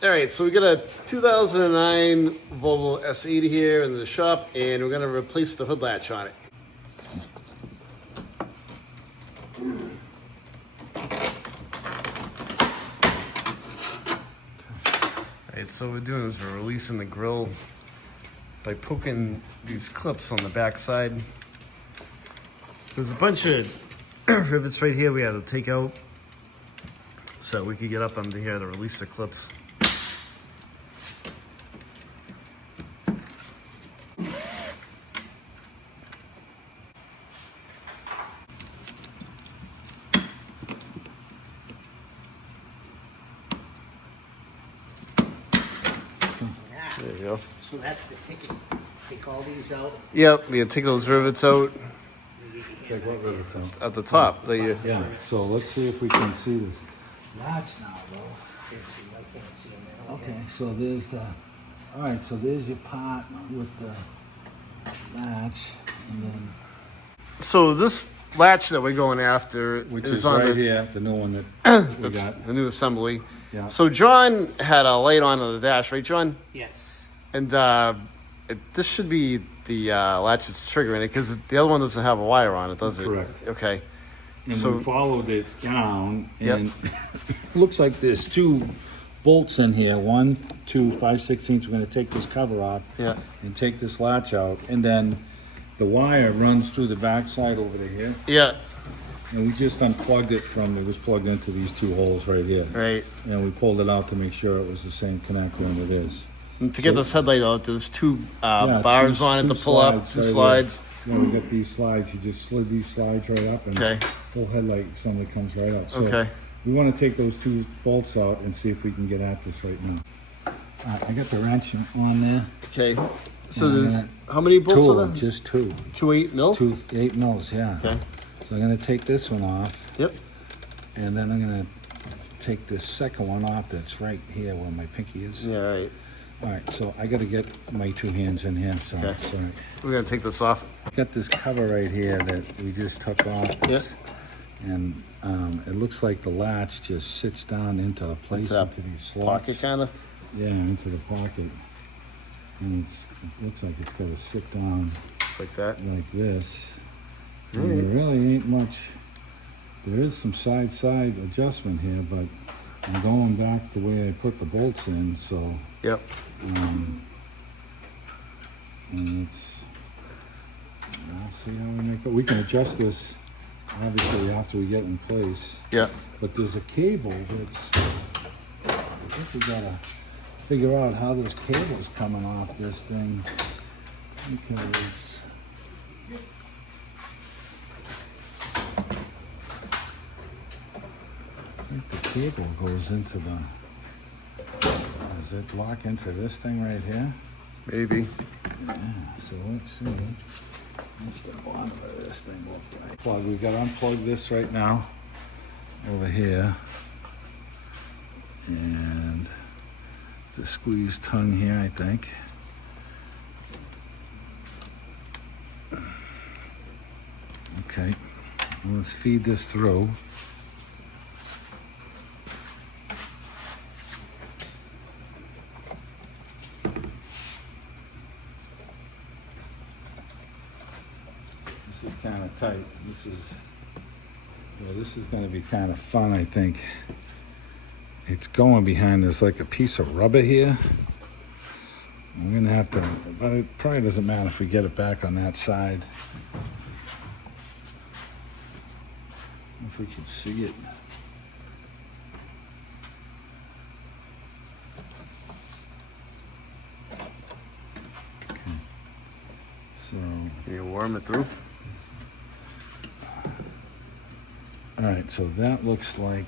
All right, so we got a 2009 Volvo S80 here in the shop, and we're gonna replace the hood latch on it. All right, so what we're doing is we're releasing the grille by poking these clips on the back side. There's a bunch of rivets right here we had to take out so we could get up under here to release the clips. There you go. So that's the ticket. Take all these out. Yep, we had to take those rivets out Take what rivets out? at the top. Yeah, so let's see if we can see this. Latch now, though. Can't see, I can't see them now. Okay, so there's the, all right, so there's your part with the latch, and then, So this latch that we're going after which is is on right the, here, the new one that we that's got. the new assembly. Yeah. So John had a light on the dash, right, John? Yes. And this should be the latch that's triggering it because the other one doesn't have a wire on it, does it? Correct. Okay. And So- we followed it down, Yep. and looks like there's two bolts in here, 1, 2, 5/16. We're gonna take this cover off Yeah. and take this latch out, and then the wire runs through the backside over to here, Yeah. and we just unplugged it from, it was plugged into these two holes right here. Right. And we pulled it out to make sure it was the same connector, and it is. And to get this headlight out, there's two Yeah, bars two- on it two to pull up, slides two right slides. Yeah, we got these slides, you just slid these slides right up, and Okay. whole headlight assembly comes right up. So Okay. we want to take those two bolts out and see if we can get at this right now. I got the wrench on there. Okay. So Yeah, there's I'm how many bolts Two are of them, there? just two. 2 8 mil? 8 mils, yeah. Okay. So I'm gonna take this one off, Yep. and then I'm gonna take this second one off that's right here where my pinky is. Yeah. Right. All right, so I gotta get my two hands in here, so, Okay. sorry. We're gonna take this off. Got this cover right here that we just took off. This, and it looks like the latch just sits down into a place, It's a into these slots. Pocket kind of. Yeah, into the pocket. And it looks like it's gotta sit down Just like that. like this. Right. And there really ain't much, there is some side adjustment here, but I'm going back the way I put the bolts in, so, Yep. and it's, I'll see how we make it. We can adjust this, obviously, after we get in place. Yeah. But there's a cable that's, I think we gotta figure out how this cable's coming off this thing. Because I think the cable goes into the, does it lock into this thing right here? Maybe. Yeah, so let's see. What's the bottom of this thing look like? Plug, we got to unplug this right now over here. And the squeeze tongue here, I think. Okay, let's feed this through. This is kind of tight. This is going to be kind of fun, I think. It's going behind this like a piece of rubber here. I'm gonna have to, but it probably doesn't matter if we get it back on that side. If we can see it. Okay. So, Can you warm it through? all right, so that looks like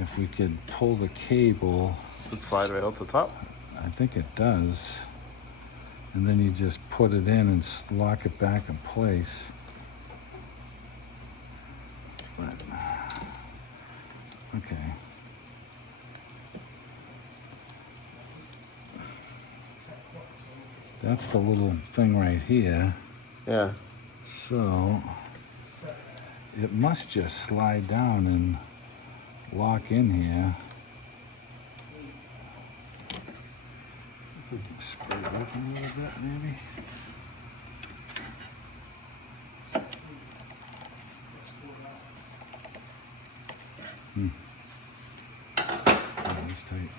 if we could pull the cable, Does it slide right out the top? I think it does. And then you just put it in and lock it back in place. But, okay. That's the little thing right here. Yeah. So it must just slide down and lock in here. We can spread it open a little bit, maybe. Yeah, it's tight.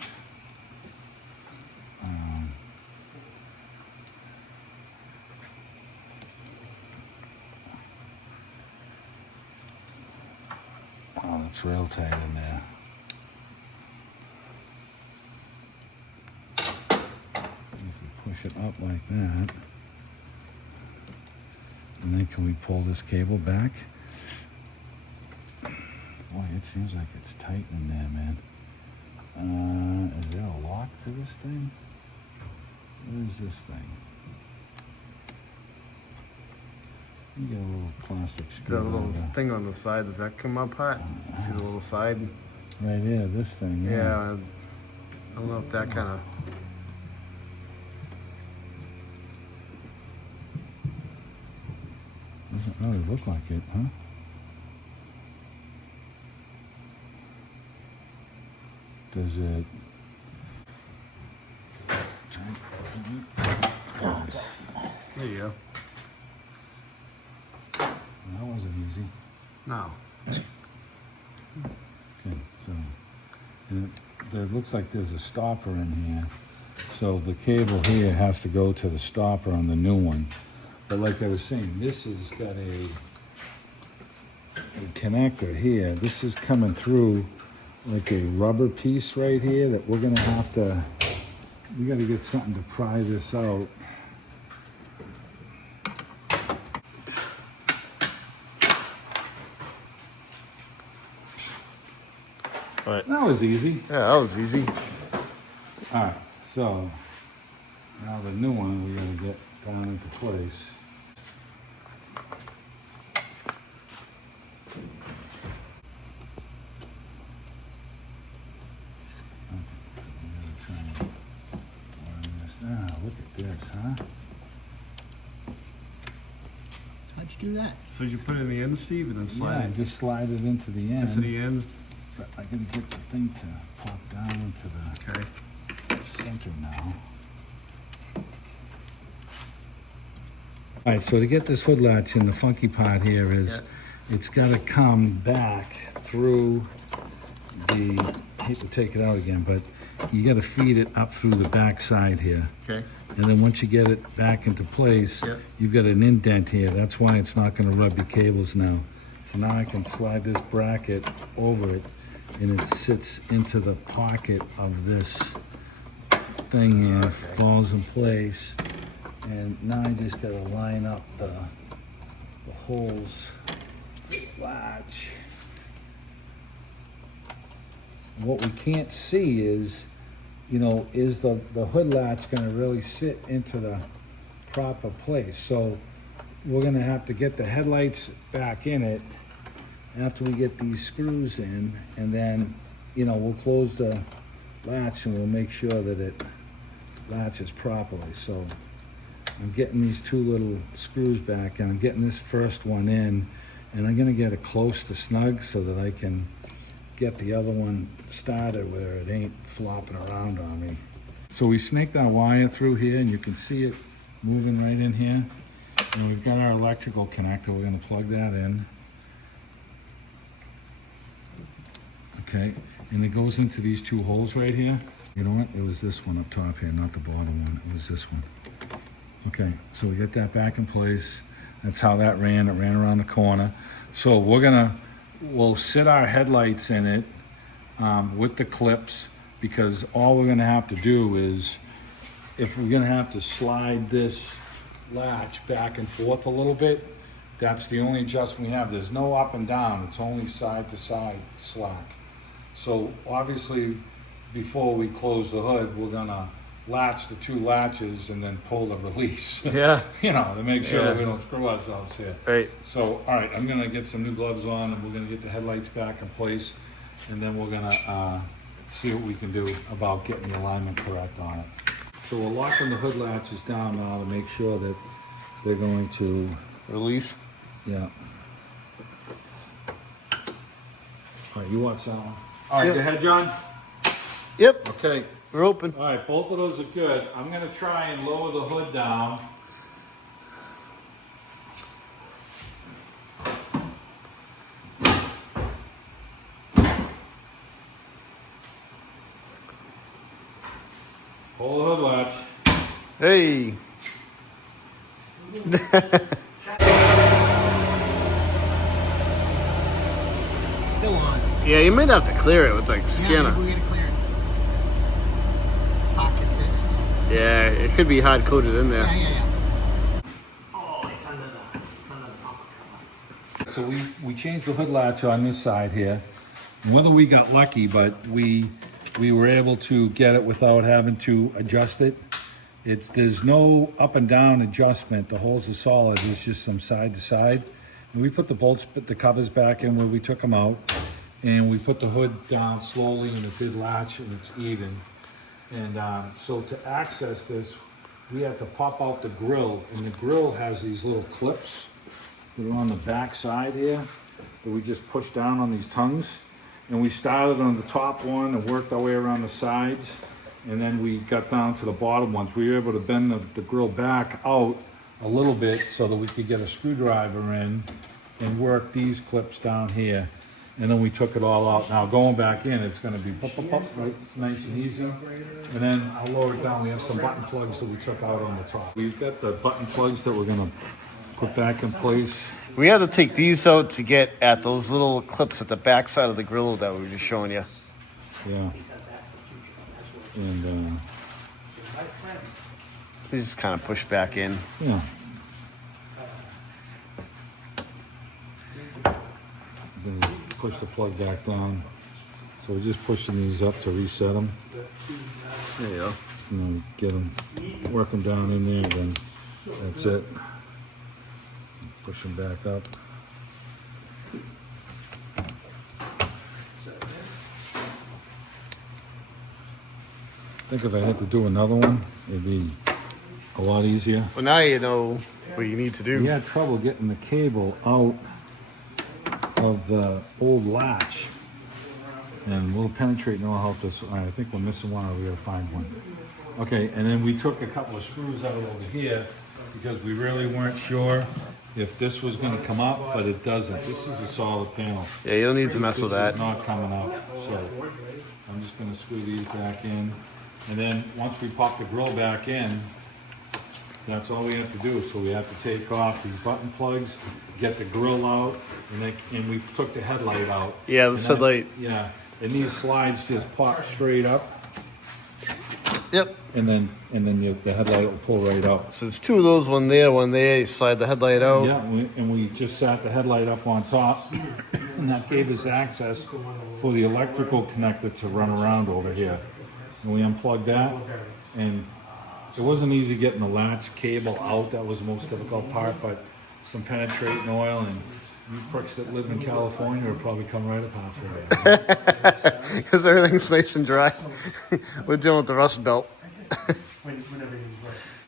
Oh, it's real tight in there. If we push it up like that, and then can we pull this cable back? Boy, it seems like it's tight in there, man. Is there a lock to this thing? What is this thing? You get a little plastic The little screwdriver. thing on the side, does that come up hot? See the little side? Right here, this thing. Yeah. I don't know if that kind of. Doesn't really look like it, huh? Does it? There you go. That wasn't easy. No. Okay, so and it looks like there's a stopper in here. So the cable here has to go to the stopper on the new one. But like I was saying, this has got a connector here. This is coming through like a rubber piece right here that we're gonna have to, we gotta get something to pry this out. All right. That was easy. Yeah, that was easy. All right, so now the new one we gotta get down into place. Okay, so we gotta try and wire this. Ah, look at this, huh? How'd you do that? So you put it in the end, Steve, and then slide Yeah, it just slide it into the end. into the end? But I gotta get the thing to pop down into the Okay. center now. All right, so to get this hood latch in, the funky part here is it's got to come back through the, I hate to take it out again, but you got to feed it up through the back side here. Okay. And then once you get it back into place, Yep. you've got an indent here. That's why it's not going to rub your cables now. So now I can slide this bracket over it, and it sits into the pocket of this thing here, falls in place. And now I just gotta line up the holes, latch. What we can't see is, you know, is the hood latch gonna really sit into the proper place? So we're gonna have to get the headlights back in it after we get these screws in, and then, you know, we'll close the latch and we'll make sure that it latches properly. So I'm getting these two little screws back, and I'm getting this first one in, and I'm gonna get it close to snug so that I can get the other one started where it ain't flopping around on me. So we snaked our wire through here, and you can see it moving right in here. And we've got our electrical connector. We're gonna plug that in. Okay, and it goes into these two holes right here. You know what? It was this one up top here, not the bottom one. It was this one. Okay, so we get that back in place. That's how that ran. It ran around the corner. So we'll sit our headlights in it with the clips, because all we're gonna have to do is, if we're gonna have to slide this latch back and forth a little bit, that's the only adjustment we have. There's no up and down. It's only side to side slack. So obviously, before we close the hood, we're gonna latch the two latches and then pull the release. Yeah. You know, to make sure that Yeah. we don't screw ourselves here. Right. So, all right, I'm gonna get some new gloves on, and we're gonna get the headlights back in place, and then we're gonna see what we can do about getting the alignment correct on it. So we're locking the hood latches down now to make sure that they're going to, Release. yeah. All right, you watch that one. All right, Yep. go ahead, John. Yep. Okay, We're open. All right, both of those are good. I'm gonna try and lower the hood down. Pull the hood latch. Hey. Still on. Yeah, you might have to clear it with like Yeah, scanner. maybe we're gonna clear it. Park assist. Yeah, it could be hard coded in there. Yeah. Oh, it's under the bumper cover. So we changed the hood latch on this side here. Whether we got lucky, but we were able to get it without having to adjust it. There's no up and down adjustment. The holes are solid. It's just some side to side. And we put the covers back in where we took them out, and we put the hood down slowly, and it did latch, and it's even. And so to access this, we had to pop out the grille, and the grille has these little clips that are on the back side here that we just push down on these tongues. And we started on the top one and worked our way around the sides, and then we got down to the bottom ones. We were able to bend the grill back out a little bit so that we could get a screwdriver in and work these clips down here. And then we took it all out. Now going back in, it's gonna be pop, right, nice and easy. And then I'll lower it down. We have some button plugs that we took out on the top. We've got the button plugs that we're gonna put back in place. We had to take these out to get at those little clips at the back side of the grill that we were just showing you. Yeah. And They just kind of push back in. yeah. Then push the plug back down. So we're just pushing these up to reset them. There you go. And then get them, work them down in there, then that's it. Push them back up. I think if I had to do another one, it'd be a lot easier. Well, now you know what you need to do. We had trouble getting the cable out of the old latch. And we'll penetrate and I'll help us. All right, I think we're missing one, or we gotta find one. Okay, and then we took a couple of screws out over here because we really weren't sure if this was gonna come up, but it doesn't. This is a solid panel. Yeah, you don't need to mess with This that. is not coming up, so I'm just gonna screw these back in. And then once we pop the grill back in, that's all we have to do. So we have to take off these button plugs, get the grill out, and we took the headlight out. Yeah, this And then- headlight. Yeah, and these slides just pop straight up, Yep. and then the headlight will pull right out. So there's two of those, one there, one there. You slide the headlight out. Yeah, and we just sat the headlight up on top, and that gave us access for the electrical connector to run around over here. And we unplugged that, and it wasn't easy getting the latch cable out. That was the most difficult part, but some penetrating oil, and you pricks that live in California will probably come right up halfway. Because everything's nice and dry. We're dealing with the rust belt. When